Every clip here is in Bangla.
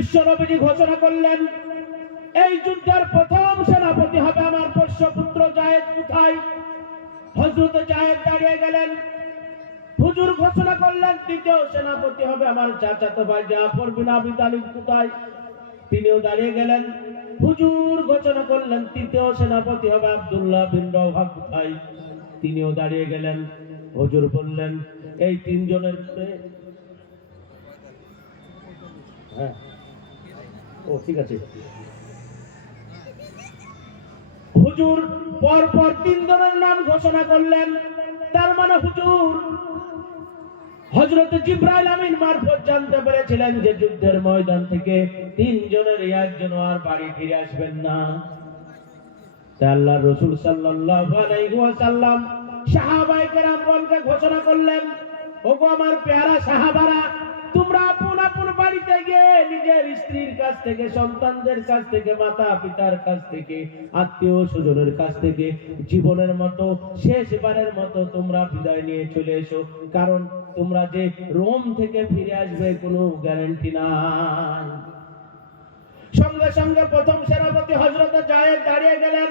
বিশ্ব নবীজি ঘোষণা করলেন, এই যুদ্ধের প্রথম সেনাপতি হবে আমার পোষ্যপুত্র যায়েদ। কোথায়? হযরত যায়েদ দাঁড়িয়ে গেলেন। হুজুর ঘোষণা করলেন, দ্বিতীয় সেনাপতি হবে আমার চাচাতো ভাই জাফর বিন আবি তালিব। কোথায়? তিনিও দাঁড়িয়ে গেলেন। হুজুর ঘোষণা করলেন, তৃতীয় সেনাপতি হবে আব্দুল্লাহ বিন রওহা। কোথায়? তিনিও দাঁড়িয়ে গেলেন। হুজুর বললেন, এই তিনজনের হ্যাঁ, ও ঠিক আছে। হুজুর পর পর তিনজনের নাম ঘোষণা করলেন। তার মানে হুজুর হযরত জিবরাইল আমিন মারফত জানতে পেরেছিলেন যে যুদ্ধের ময়দান থেকে তিনজনের একজন আর বাড়ি ফিরে আসবেন না। তাই আল্লাহর রাসূল সাল্লাল্লাহু আলাইহি ওয়াসাল্লাম সাহাবায়ে কেরামগণকে ঘোষণা করলেন, ওগো আমার পেয়ারা সাহাবারা, তোমরা আপন আপন বাড়িতে গিয়ে নিজের স্ত্রীর কাছ থেকে, সন্তানদের কাছ থেকে, মাতা পিতার কাছ থেকে, আত্মীয় স্বজনের কাছ থেকে জীবনের মতো শেষবারের মতো তোমরা বিদায় নিয়ে চলে এসো। কারণ তোমরা যে রোম থেকে ফিরে আসবে কোনো গ্যারান্টি নাই। সঙ্গে সঙ্গে প্রথম সেনাপতি হযরত যায়েদ দাঁড়িয়ে গেলেন।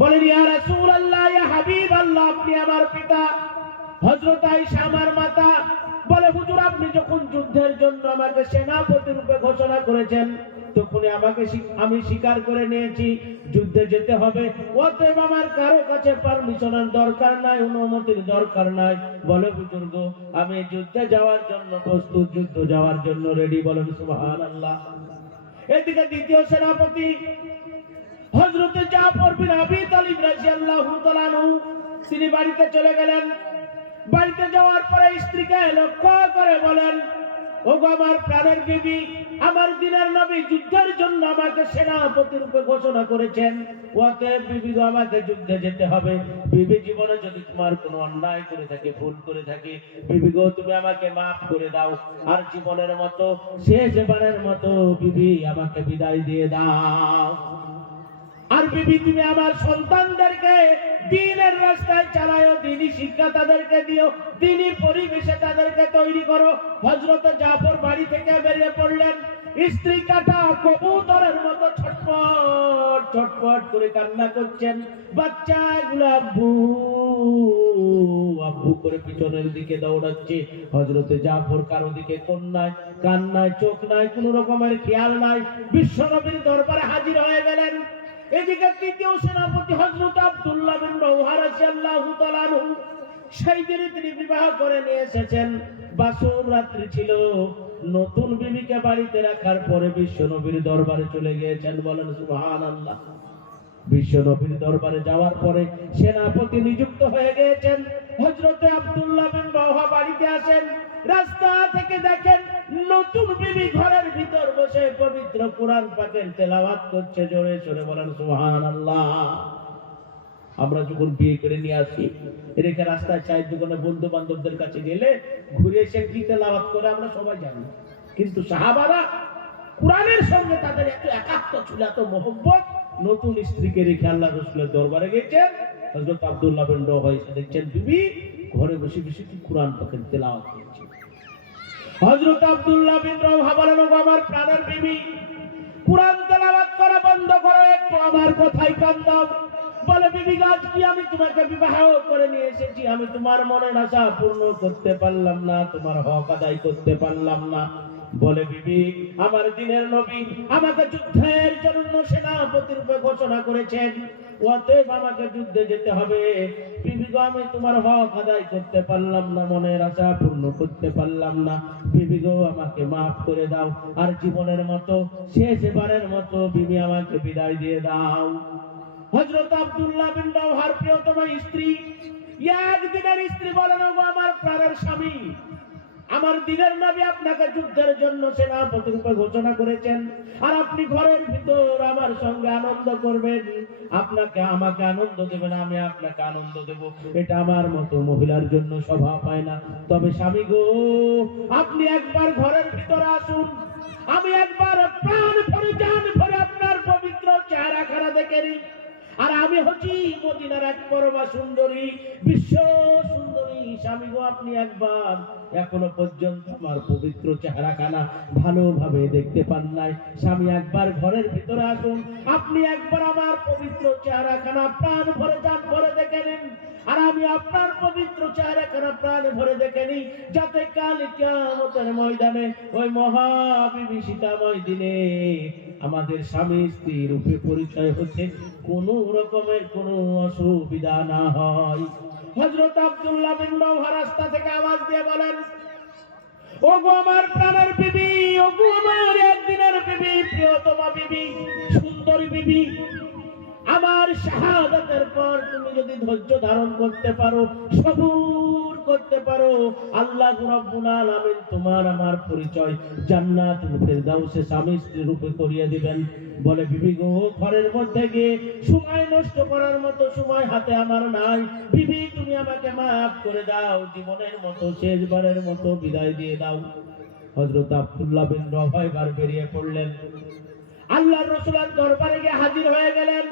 বলেন, ইয়া রাসূলুল্লাহ, ইয়া হাবিবাল্লাহ, আপনি আমার পিতা। হযরত আয়েশা আমার মাতা। বলে, হুজুর আপনি যখন যুদ্ধের জন্য আমাকে সেনাপতি রূপে ঘোষণা করেছেন, তখন আমি স্বীকার করে নিয়েছি যুদ্ধে যেতে হবে। অতএব আমার কারো কাছে পারমিশনের দরকার নাই, অনুমতির দরকার নাই। বলে, হুজুর গো, আমি যুদ্ধে যাওয়ার জন্য প্রস্তুত, যুদ্ধ যাওয়ার জন্য রেডি। বলেন সুবহানাল্লাহ। এদিকে দ্বিতীয় সেনাপতি হযরত জাফর বিন আবি তালিব রাদিয়াল্লাহু তাআলা আনহু, তিনি বাড়িতে চলে গেলেন। বাড়িতে যাওয়ার পরে স্ত্রীকে লক্ষ্য করে বলেন, ওগো আমার প্রাণের বিবি, আমার দিনের নবী যুদ্ধের জন্য আমাকে সেনাপতি রূপে ঘোষণা করেছেন। অতএব বিবি গো, আমাকে যুদ্ধে যেতে হবে। বিবি, জীবনে যদি তোমার কোনো অন্যায় করে থাকে, ভুল করে থাকে, বিবি গো তুমি আমাকে মাফ করে দাও। আর জীবনের মতো শেষবারের মতো বিবি আমাকে বিদায় দিয়ে দাও। আর বিবি, তুমি আমার সন্তানদেরকে দ্বীনের রাস্তায় চালাও, দ্বীনি শিক্ষা তাদেরকে দিও, দ্বীনি পরিবেশে তাদেরকে তৈরি করো। হযরত জাফর বাড়ি থেকে বেরিয়ে পড়লেন। স্ত্রী কাটা কবুতরের মতো ছটফট ছটফট করে কান্না করছেন। বাচ্চাগুলো আব্বু আব্বু করে পিছনের দিকে দৌড়াচ্ছে। হযরত জাফর কারো দিকে কান নাই, চোখ নাই, কোন রকমের খেয়াল নাই, বিশ্বনবীর দরবারে হাজির হয়ে গেলেন। এদিকে তৃতীয় সেনাপতি হযরত আব্দুল্লাহ বিন রওহা রাদিয়াল্লাহু তাআলা আনহু, সেই দিনে তিনি বিবাহ করে নিয়ে এসেছেন। বাসর রাত্রি ছিল। নতুন বিবিকে বাড়িতে রাখার পরে বিশ্বনবীর দরবারে চলে গিয়েছেন। বলেন সুবহানাল্লাহ। বিশ্বনবীর দরবারে যাওয়ার পরে সেনাপতি নিযুক্ত হয়ে গিয়েছেন। হযরত আব্দুল্লাহ বিন রওহা বাড়িতে আসেন। রাস্তা থেকে দেখেন নতুন বিবি ঘরের ভিতর বসে পবিত্র কোরআন পাকের তেলাওয়াত করছে জোরে জোরে। বলেন সুবহানাল্লাহ। আমরা যখন বিয়ে করে নিয়ে আসি, রেখে রাস্তায় চায়ের দোকানে বন্ধু বান্ধবদের কাছে গেলে ঘুরে এসে কি তেলাওয়াত করে আমরা সবাই জানি। কিন্তু সাহাবারা কোরআনের সঙ্গে তাদের এত একাত্ম ছিল, এত মহব্বত। নতুন স্ত্রীকে রেখে আল্লাহ রাসূলের দরবারে গেছেন। হযরত আব্দুল্লাহ বিন রওহা এসে দেখছেন বিবি ঘরে বসে বসে কি কোরআন পাকের তেলাওয়াত করছে। হযরত আব্দুল্লাহ বিন রওহা বলেন, ওগো আমার প্রাণের বিবি, কোরআন তেলাওয়াত করা বন্ধ করো, একটু আমার কথাই কান দাও। বলে, বিবি আজ কি আমি তোমাকে বিবাহ করে নিয়ে এসেছি, আমি তোমার মনের আশা পূর্ণ করতে পারলাম না, তোমার হক আদায় করতে পারলাম না। বলে, বিবি আমার দিনের নবী আমাকে যুদ্ধের জন্য সেনাপতি রূপে ঘোষণা করেছেন, অতএব আমাকে যুদ্ধে যেতে হবে। বিবি গো, আমি তোমার হক আদায় করতে পারলাম না, মনের আশা পূর্ণ করতে পারলাম না। বিবি গো, আমাকে মাফ করে দাও। আর জীবনের মতো শেষবারের মতো বিবি আমাকে বিদায় দিয়ে দাও। হযরত আব্দুল্লাহ বিন রওহার প্রিয়তমা স্ত্রী, একদিনের স্ত্রী বলেন, ওগো আমার প্রাণের স্বামী, আমার দিনের নবী আপনাকে যুদ্ধের জন্য সেনাপতি রূপে ঘোষণা করেছেন। আর আপনি ঘরের ভিতর আমার সঙ্গে আনন্দ করবেন, আমাকে আনন্দ দেবেন, আমি আপনাকে আনন্দ দেব। এটা আমার মতো মহিলার জন্য শোভা পায় না। তবে স্বামী গো, আপনি একবার ঘরের ভিতরে আসুন, আমি একবার প্রাণ ভরে জান ভরে আপনার পবিত্র চেহারাখানা দেখে নিই। আর আমি হচ্ছি মদিনার এক পরমা সুন্দরী, বিশ্ব সুন্দরী। স্বামী গো, আপনি একবার এখনো পর্যন্ত আমার পবিত্র চেহারাখানা ভালোভাবে দেখতে পান নাই। স্বামী একবার ঘরের ভিতরে আসুন, আপনি একবার আমার পবিত্র চেহারাখানা প্রাণ ভরে জান ভরে দেখে নিন, আর আমি আপনার পবিত্র চেহারাখানা প্রাণ ভরে দেখে নিই, যাতে কাল কিয়ামতের ময়দানে ওই মহাবিভীষিকাময় দিনে আমাদের স্বামী স্ত্রী রূপে পরিচয় হচ্ছে কোনো রকমের কোনো অসুবিধা না হয়। হযরত আব্দুল্লাহ বিন রাওহা রাস্তা থেকে আওয়াজ দিয়ে বলেন, ওগো আমার প্রাণের বিবি, ওগো আমার একদিনের বিবি, প্রিয়তমা বিবি, সুন্দরী বিবি, আমার শাহাদাতের পর তুমি যদি ধৈর্য ধারণ করতে পারো, সবুর করতে পারো, আল্লাহ রাব্বুল আলামিন তোমার আমার পরিচয় জান্নাতুল ফেরদাউসে স্বামী স্ত্রী রূপে করিয়ে দিবেন। বলে, বিবি গো, ঘরের মধ্যে গিয়ে সময় নষ্ট করার মতো সময় হাতে আমার নাই। বিবি, তুমি আমাকে মাফ করে দাও, জীবনের মতো শেষবারের মতো বিদায় দিয়ে দাও। হযরত আব্দুল্লাহ বিন রাওহা এবার বেরিয়ে পড়লেন, আল্লাহর রাসূলের দরবারে গিয়ে হাজির হয়ে গেলেন।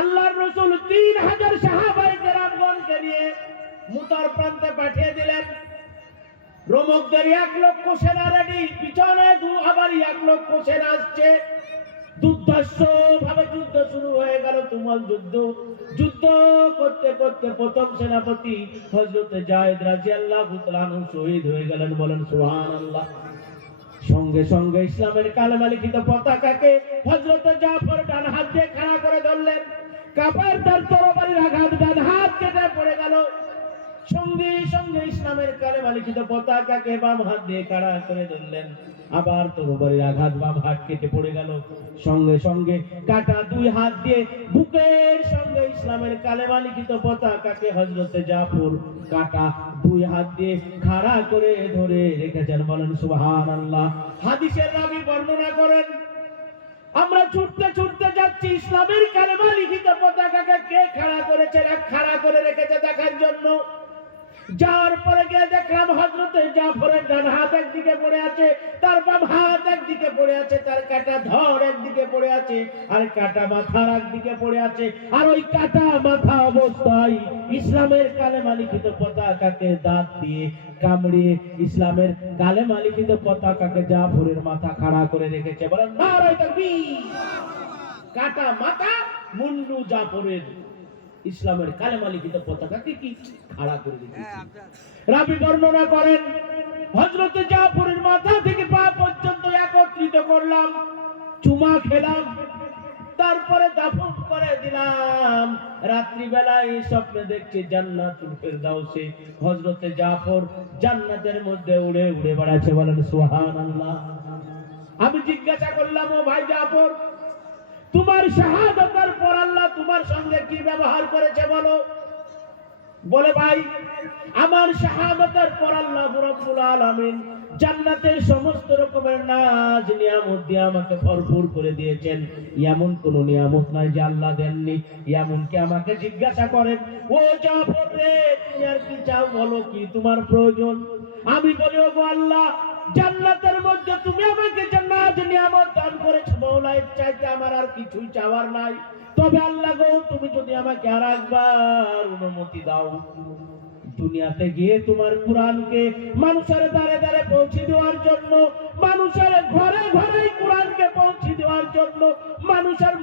আল্লাহর রাসূল 3000 সাহাবায়ে কেরামগণকে নিয়ে মুতার প্রান্তে পাঠিয়ে দিলেন। রোমকদের 1 লক্ষ সেনা রেডি, পিছনে আবার 1 লক্ষ সেনা আসছে। দুর্ধর্ষ ভাবে যুদ্ধ শুরু হয়ে গেল, তুমুল যুদ্ধ। যুদ্ধ করতে করতে প্রথম সেনাপতি হযরত যায়েদ রাদিয়াল্লাহু তাআলা আনহু শহীদ হয়ে গেলেন। বলেন সুবহানাল্লাহ। সঙ্গে সঙ্গে ইসলামের কালেমা লিখিত পতাকাকে হযরত জাফর ডান হাত দিয়ে খাড়া করে ধরলেন। কাফের তার তরবারির আঘাত ডান হাত কেটে পড়ে গেল। সঙ্গে সঙ্গে ইসলামের কালেমা লিখিত পতাকাকে বাম হাত দিয়ে খাড়া করে ধরলেন। আবার তরবারির আঘাত বাম হাত কেটে পড়ে গেল। সঙ্গে সঙ্গে কাটা 2 হাত দিয়ে বুকের সঙ্গে ইসলামের কালেমা লিখিত পতাকাকে হযরত জাফর কাটা 2 হাত দিয়ে খাড়া করে ধরে রেখেছেন। বলেন সুবহানাল্লাহ। হাদিসের রাবী বর্ণনা করেন, আমরা ছুটতে ছুটতে যাচ্ছি, ইসলামের কালেমা লিখিত পতাকাকে কে খাড়া করেছে, খাড়া করে রেখেছে দেখার জন্য। যাওয়ার পরে গিয়ে দেখলাম হযরত জাফরের ডান হাত একদিকে পড়ে আছে, তার বাম হাত একদিকে পড়ে আছে, তার কাটা ধর একদিকে পড়ে আছে, আর কাটা মাথার একদিকে পড়ে আছে। আর ওই কাটা মাথা অবস্থায় ইসলামের কালেমা লিখিত পতাকাকে দাঁত দিয়ে কামড়িয়ে ইসলামের কালেমা লিখিত পতাকাকে জাফরের মাথা খাড়া করে রেখেছে। বলেন নারায়ে তাকবীর। কাটা মাথা মুন্ডু জাফরের ইসলামের কালেমা লিখিত পতাকাকে কি খাড়া করে রেখেছে। রাবী বর্ণনা করেন, হযরত জাফরের মাথা থেকে পা পর্যন্ত একত্রিত করলাম, চুমা খেলাম, তারপরে দাফন করে দিলাম। রাত্রি বেলায় স্বপ্নে দেখছি জান্নাতুল ফেরদাউসে হযরত জাফর জান্নাতের মধ্যে উড়ে উড়ে বেড়াচ্ছে। বলেন সুবহানাল্লাহ। আমি জিজ্ঞাসা করলাম, ও ভাই জাফর, তোমার শাহাদাতের পর আল্লাহ তোমার সঙ্গে কি ব্যবহার করেছে বলো? বলে, ভাই, আমার শাহাদাতের পর আল্লাহ রাব্বুল আলামিন জান্নাতের সমস্ত রকমের নাজ নিয়ামত দিয়ে আমাকে ভরপুর করে দিয়েছেন। এমন কোন নিয়ামত নাই যে আল্লাহ দেননি। এমনকি আমাকে জিজ্ঞাসা করেন, ও জাফর রে, তুমি আর কি চাও বলো, কি তোমার প্রয়োজন? আমি বলি, ওগো আল্লাহ, জান্নাতের মধ্যে তুমি আমাকে জান্নাত নিয়ামত দান করেছো, মাওলা, এর চাইতে আমার আর কিছুই চাওয়ার নাই। তবে আল্লাহ গো, তুমি যদি আমাকে আর একবার অনুমতি দাও, দুনিয়াতে গিয়ে তোমার কোরআনকে মানুষের দ্বারে দ্বারে পৌঁছে দেওয়ার জন্য, মানুষের ঘরে ঘরে কোরআনকে পৌঁছে দেওয়ার জন্য, মানুষের